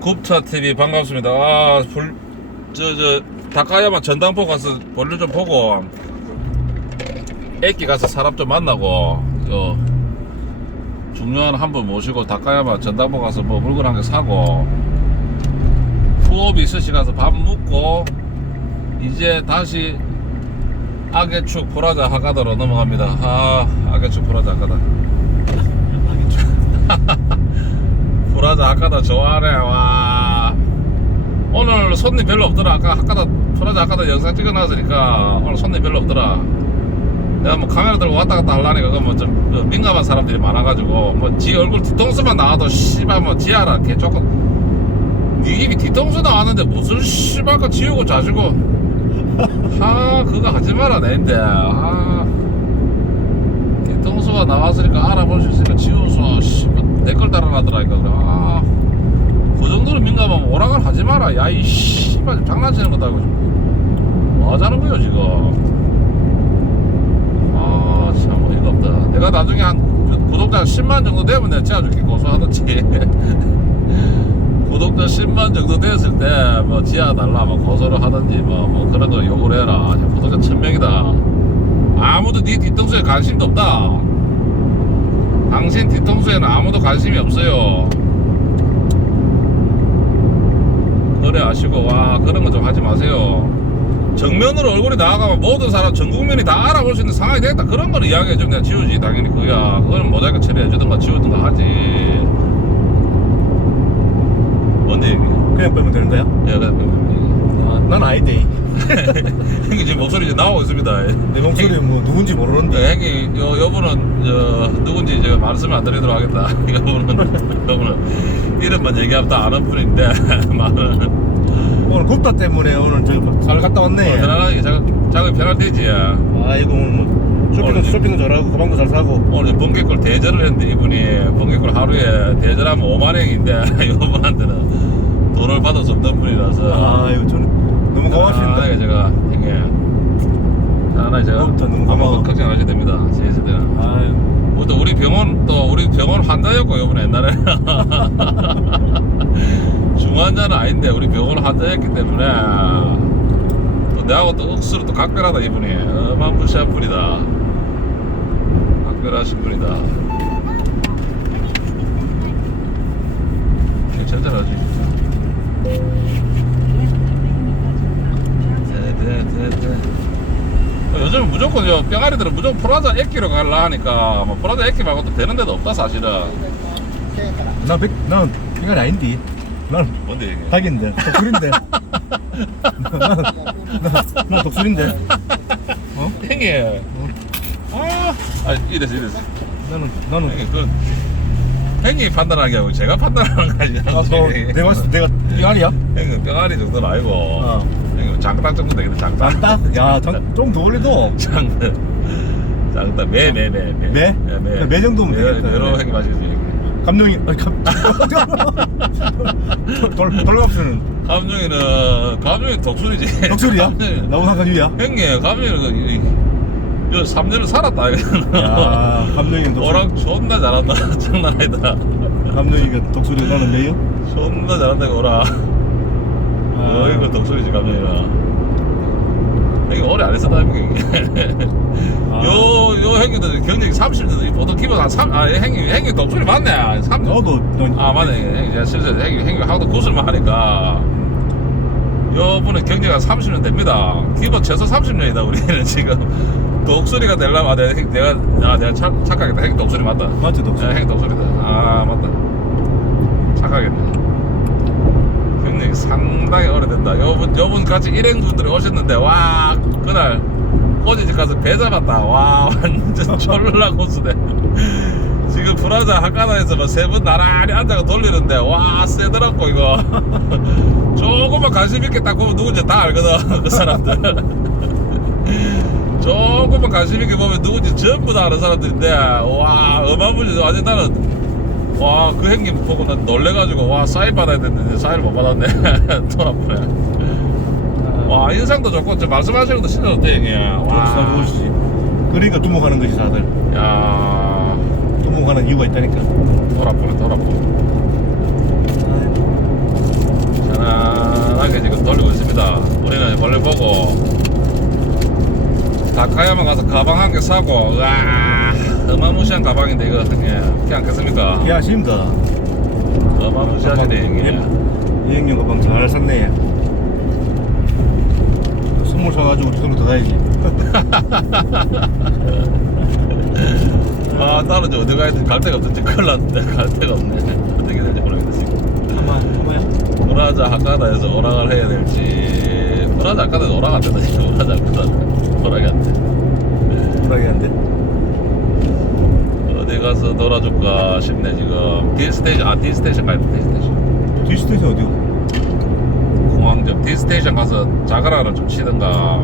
굽차 TV 반갑습니다. 아, 불, 저, 저, 다카야마 전당포 가서 볼일 좀 보고, 애기 가서 사람 좀 만나고, 저, 중요한 한 분 모시고 다카야마 전당포 가서 뭐 물건 한 개 사고, 후업이 스시 가서 밥 먹고, 이제 다시 악의축 보라자 하가다로 넘어갑니다. 아, 악의축 보라자 하가다. 브라자. 아까다 좋아하네. 와. 오늘 손님 별로 없더라. 아까 아까다 브라자. 아까다 영상 찍어놨으니까 오늘 손님 별로 없더라. 내가 뭐 카메라 들고 왔다 갔다 하려니까 그거 뭐좀 그 민감한 사람들이 많아가지고 뭐 지 얼굴 뒤통수만 나와도 씨발 뭐 지하라. 걔 조금 네 입이 뒤통수 나왔는데 무슨 씨발 거 지우고 자시고. 아 그거 하지 마라 내인데. 아 뒤통수가 나왔으니까 알아볼 수 있으니까 지워서 씨발 내걸 달아나더라니까 그래. 아, 그 정도로 민감하면 오락을 하지 마라. 야 이 씨발 좀 장난치는 거다 이거 뭐 하자는 거요 지금? 아 참 어이가 없다. 내가 나중에 한 구- 구독자 10만 정도 되면 내가 지하줄게 고소하든지. 구독자 10만 정도 됐을 때 뭐 지하 달라 뭐 고소를 하든지 뭐, 뭐 그런 거 요구를 해라. 자, 구독자 1000명이다. 아무도 네 뒤통수에 관심도 없다 당신 뒤통수에는 아무도 관심이 없어요. 그래 아시고 와 그런 거 좀 하지 마세요. 정면으로 얼굴이 나가면 모든 사람 전 국민이 다 알아볼 수 있는 상황이 됐다. 그런 거는 이야기해 주면 내가 지우지 당연히 그야. 그거는 모자이크 처리해 주든가 지우든가 하지. 뭔데? 그냥 빼면 되는 거야? 야, 그래, 아, 난 아이데. 형님 지금 목소리 이제 나오고 있습니다. 내 목소리 뭐 누군지 모르는데. 네, 형님 요 여분은 저 누군지 제가 말씀을 안 드리도록 하겠다. 여분은 여분은 이름만 얘기하면 다 아는 분인데 말은 오늘 굽다 때문에 오늘 저잘 갔다 왔네. 편안하게 작업 작업이 편안되지. 아이고 오늘 뭐 쇼핑도 쇼핑도 잘하고 가방도 잘 사고. 오늘 번개골 대절을 했는데 이분이 번개골 하루에 대절하면 5만 원인데 이분한테는 돈을 받을 수 없는 분이라서 아이고 저는 너무 고맙습니다. 편안하게 제가 형님 편안하게 제가 고맙다, 너무 고마워. 아무것도 걱정 안 하셔도 됩니다. 제 세대는. 아유. 뭐또 우리 병원 또 우리 병원 환자였고 이번에 옛날에 중환자는 아닌데 우리 병원 환자였기 때문에 또 내하고 또 억수로 또 각별하다 이분이 어마무시한 분이다 각별하신 분이다 괜찮잖아 네 네 네네 어, 요즘 무조건 저 병아리들은 무조건 프라자 액기로 가려 하니까 뭐 프라자 액기 말고 또 되는 데도 없다 사실은 나 백, 난 이건 아닌데. 난 뭔데 이게 닭인데. 독수리인데. 난, 독수리인데. 어? 형님 아, 아 이래서 이래서 나는 나는. 형님 그 형님 판단하는 게 아니고 제가 판단하는 거 아니야 아, 너, 내가 봤을 때 내가 이알이야? 형님 병아리 정도는 아니고 어. 장딱 정도 되겠다 장딱 딱? 야, 좀더 올려도. 장딱 장딱 매매매 매 매? 매 정도면 되겠다. 매로 형님 아시겠지 감독이 아니, 감, 돌 돌갑수는 감정이는 감정이 독수리지 독수리야? 감정이- 나보고 상관유야? 형님 감정이는 요 3년을 살았다 야, 감독이는 독수리. 오락 존나 잘한다 장난 아니다 감독이가 독수리 나는 매요? 존나 잘한다 이거 오락 아. 어이구 독수리지 감정이는 형님 오래 안 했었다 형님. 아. 요, 요 형님들 경력이 30년 보통 기본 한 3, 아 형님 형님 독수리 맞네. 3, 너도 너아 맞네. 제가 실제 형님 형님 하도 구슬만 하니까. 요 분은 경력이 한 30년 됩니다. 기본 최소 30년이다 우리는 지금. 독수리가 되려면 아, 내가, 내가, 아, 내가 착, 착각했다. 형님 독수리 맞다. 맞지 네, 독수리. 형님 독수리다. 아 맞다. 착각했네 경력이 상당히 오래된다. 요분 요분 같이 일행분들이 오셨는데 와 그날 꼬지집 가서 배 잡았다. 와 완전 졸라 고수네. 지금 프라자 한가다에서 뭐세분 나란히 앉아서 돌리는데 와 세더라고 이거. 조금만 관심 있게 딱 보면 누군지 다 알거든 그 사람들. 조금만 관심 있게 보면 누군지 전부 다 아는 사람들인데 와 어마무시 완전 나는 와, 그 행님 보고 난 놀래가지고, 와, 사인 받아야 되는데, 사인을 못 받았네. 돈 아프네. 와, 인상도 좋고, 저 말씀하시는 것도 진짜 좋대, 형님. 와. 좋지. 그러니까 두목하는 것이 다들. 야 두목하는 이유가 있다니까. 돈 아프네, 돈 아프. 편안하게 지금 돌리고 있습니다. 우리는 원래 보고, 다카야마 가서 가방 한 개 사고, 으아. 어마무시한 가방인데 이거 형님 그냥 않겠습니까? 개 아쉽다. 어마무시하시네 형님 여행용 가방 잘 샀네. 선물 사가지고 저절로 더 가야지. 아 나는 이제 어디 가야 될갈 데가 없든지 큰일 났는데 갈 데가 없네 어떻게 될지 모르겠다 지금 한번. 브라자 하카다에서 오락을 해야 될지 브라자 하카다에서 오락 안 된다 지금 브라자 하카다 오락이 안 돼 불하게 한데. 어디 가서 놀아줄까 싶네 지금. 디스테이션 아 디스테이션 가야 돼 디스테이션. 디스테이션 어디고? 공항점. 디스테이션 가서 자가라를 좀 치든가.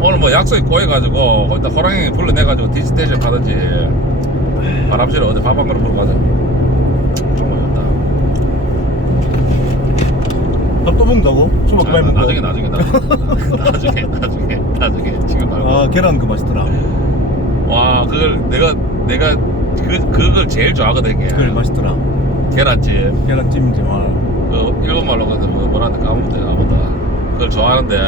오늘 뭐 약속이 꼬여가지고 거기다 호랑이 불러내가지고 디스테이션 가든지. 바람실에 어디 밥 한 그릇 먹으러 가자. 정말 밥또 먹는다고? 수박 많이 먹고. 나중에 나중에 나중에. 나중에 나중에 나중에. 지금 말고. 아 계란 그 맛있더라. 와 그걸 내가 내가 그 그걸 제일 좋아하거든 이게 그래 맛있더라. 계란찜 계란찜이지 와. 그 일본 말로 가서 뭐 뭐라는데 까먹었다 까먹었다 그걸 좋아하는데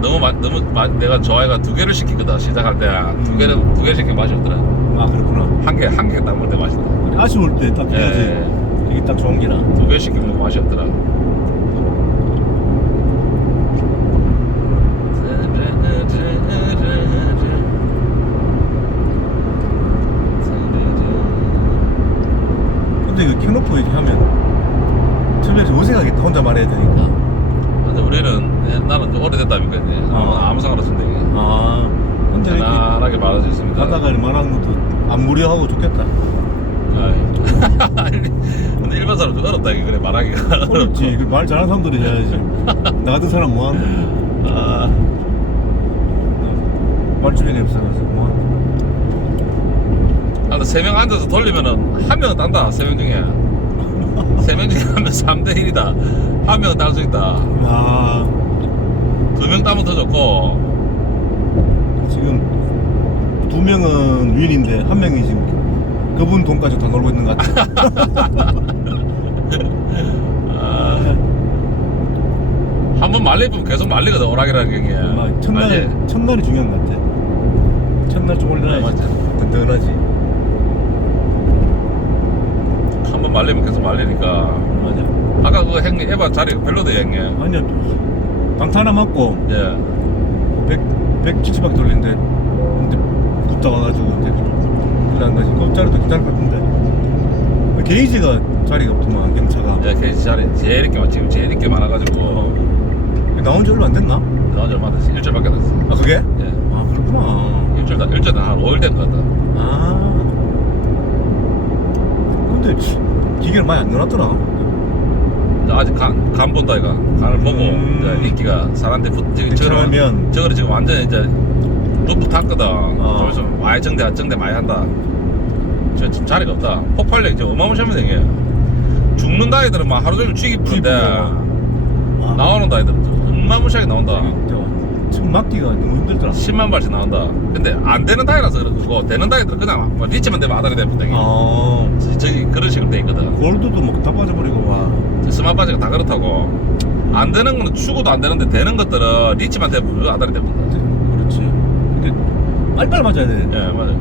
너무 마, 너무 마, 내가 좋아해가 두 개를 시키거든 시작할 때 두 개를 두 개 시키면 맛이 없더라 아 그렇구나. 한 개 한 개 딱 먹을 때 맛있다 아쉬울 때 딱 해야지. 예. 이게 딱 좋은 게라. 두개 시키면 맛이 없더라 캔오프 얘기하면 처음에 어색하겠다 혼자 말해야 되니까. 근데 우리는 예, 나는 좀 오래됐다 니까 이제 어. 아무 상관없습니다 이게 아 혼자 이렇게 편안하게 말할 수 있습니다 가다가 말하는 것도 안 무료하고 좋겠다. 아이. 근데 일반 사람 좀 어렵다 이게 그래 말하기가 어렵지. 그말 잘하는 사람들이 해야지. 나 같은 사람 뭐 하는 아, 말주변에 없어가지고 뭐 하는 아, 근데 세명 앉아서 돌리면은 한 명은 딴다 세 명 중에 세 명 중에 한명 3대 1이다 한 명은 딸 수 있다 아두명 따면 더 좋고 지금 두 명은 윈인데 한 명이 지금 그분 돈까지 다 놀고 있는 것 같아. 아, 한번 말리면 계속 말리거든 오락이라는 게 아, 첫날? 첫날이 중요한 것 같아. 첫날 좀 네, 올려놔야지. 든든하지. 한번 말리면 계속 말리니까 맞아. 아까 그 형님 에바 자리 별로도 형님 아니야. 강타 하나 맞고 예 100 170바퀴 돌리는데 근데 붙다 와가지고 이제 일난 거지. 그 자리도 괜찮을 것 같은데. 게이지가 자리가 없더만 경차가. 예, 케이지 자리 제일 있게 지금 제일 있게 많아가지고 어. 나온 지 얼마 안 됐나? 나온 지 얼마 안 됐어 일주일밖에 안 됐어 아 그게? 예 아 그렇구나. 일주일 다 일주일 한 5일 된 것 같다 아. 근데 기계를 많이 안 넣어놨더라. 이제 아직 간, 간 본다 이가 간을 보고 음. 이제 인기가 부, 저기 괜찮으면. 저거를 지금 완전 이제 루프 탔거든 어. 좀 있으면 많이 정대 정대 많이 한다 저 지금 자리가 없다 폭발력이 지금 어마무시하면 이게 죽는 아이들은 막 하루 종일 부는데 와. 나오는 아이들은 어마무시하게 나온다 지금 막기가 너무 힘들더라. 10만 발씩 나온다 근데 안 되는 다이라서 그렇고 되는 다이들은 그냥 뭐 리치만 되면 아다리 되면 되게 아. 저기 그런 식으로 돼 있거든 골드도 뭐다 빠져버리고 와. 스마바지가 다 그렇다고 안 되는 거는 추구도 안 되는데 되는 것들은 리치만 되면 그거 아다리 되면 돼. 그렇지. 근데 빨리빨리 맞아야 돼. 예 맞아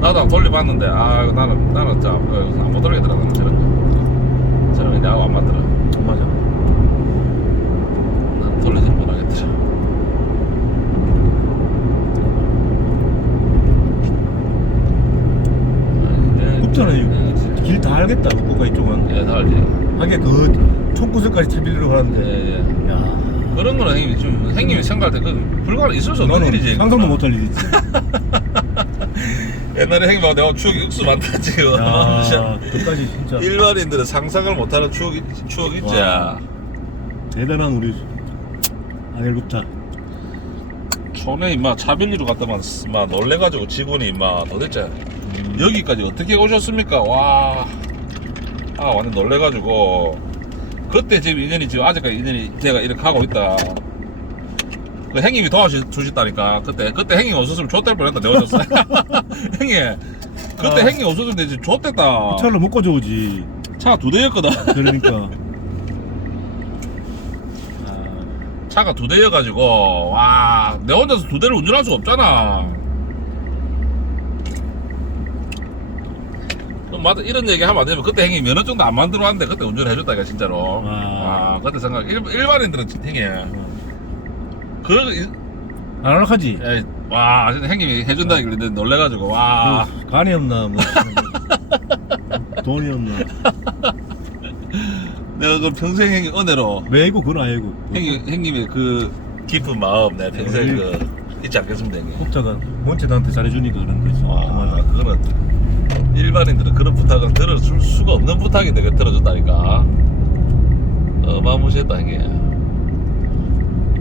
나도 돌려봤는데 아 나는 나는 진짜 어, 안못 돌리겠더라 나는 저런 거 저런 거 내하고 안 맞더라 맞아. 난 못하겠더라 없잖아요. 길 다 알겠다. 국가 이쪽은. 예, 다 알지. 하게 그 총구슬까지 trebili려고 예, 하는데. 예. 야. 그런 거는 형님이 좀 형님이 생각할 때그 불가능 있을 수 없는 일이지. 상상도 못할 일이지. 옛날에 형님하고 내가 추억이 육수 많다 지금. 야, 그까지 진짜 일반인들은 상상을 못하는 추억이 추억 있지. 와. 대단한 우리 아들굽타. 전에 임마 차 빌리러 갔다만 막 놀래가지고 직원이 임마 도대체 여기까지 어떻게 오셨습니까? 와, 아 완전 놀래가지고 그때 지금 인연이 지금 아직까지 인연이 제가 이렇게 하고 있다. 그 행님이 도와주셨다니까 그때 그때 행님 없었으면 좆될 뻔했다 내가 줬어. 행님 그때 아. 행님 없었으면 이제 좆됐다. 차를 묶어줘 오지. 차가 두 대였거든. 그러니까. 차가 두 대여가지고 와 내 혼자서 두 대를 운전할 수가 없잖아. 맞아 이런 얘기 하면 안 되면 그때 형이 면허증도 안 만들어 왔는데 그때 운전해줬다 이거 진짜로. 아. 아, 그때 생각 일, 일반인들은 형이. 그안 할락하지? 에이, 와 진짜 형님이 해준다길래 내가 놀래가지고 와. 뭐, 간이 없나 뭐. 돈이 없나 그 평생 형님 은혜로. 매고 그건 아니고. 형님, 형님의 그 깊은 마음 내가 평생 에이. 그 잊지 않겠습니다 형님 국자가 뭔지 나한테 잘해주니까 그런 거지. 와 그거는 일반인들은 그런 부탁은 들어줄 수가 없는 부탁인데 그 들어줬다니까. 어마무시했다 형님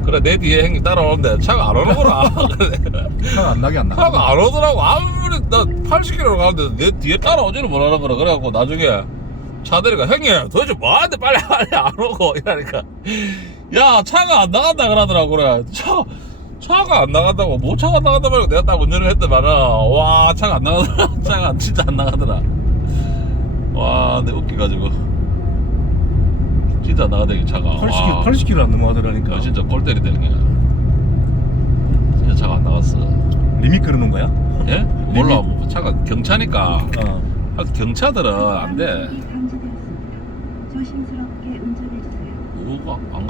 그래 내 뒤에 형님 따라오는데 차가 안 오는구나 차가 안 나게 안 나. 차가 안 오더라고. 아무리 나 80km 가는데 내 뒤에 따라오지를 못하는 거라. 그래갖고 나중에 차들이가 형님 도대체 뭐하는데 빨리 빨리 안 오고. 이러니까 야 차가 안 나간다 그러더라고. 그래 차 차가 안 나간다고? 뭐 차가 안 나간다 말고 내가 딱 운전을 했더만은 와 차가 안 나가더라. 차가 진짜 안 나가더라. 와 내 웃기가지고. 진짜 안 나가더니 차가. 80km, 와. 80km 안 넘어가더라니까. 야, 진짜 꼴게 진짜 차가 안 나갔어. 리밋 걸어놓은 거야? 예? 몰라. 뭐 차가 경차니까. 어. 하여튼 경차들은 안돼 조심스럽게 운전해 주세요. 뭐가 안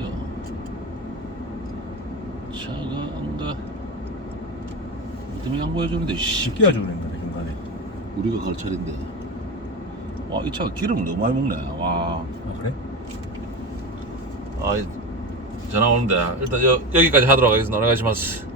야, 차가 안가 뭐 때문에 양보해주는데 씨 쉽게 아주 거네 중간에. 우리가 갈 차례인데 와 이 차가 기름을 너무 많이 먹네 와 아 그래? 아, 이- 전화 오는데 일단 여, 여기까지 하도록 하겠습니다. 오네가시마스.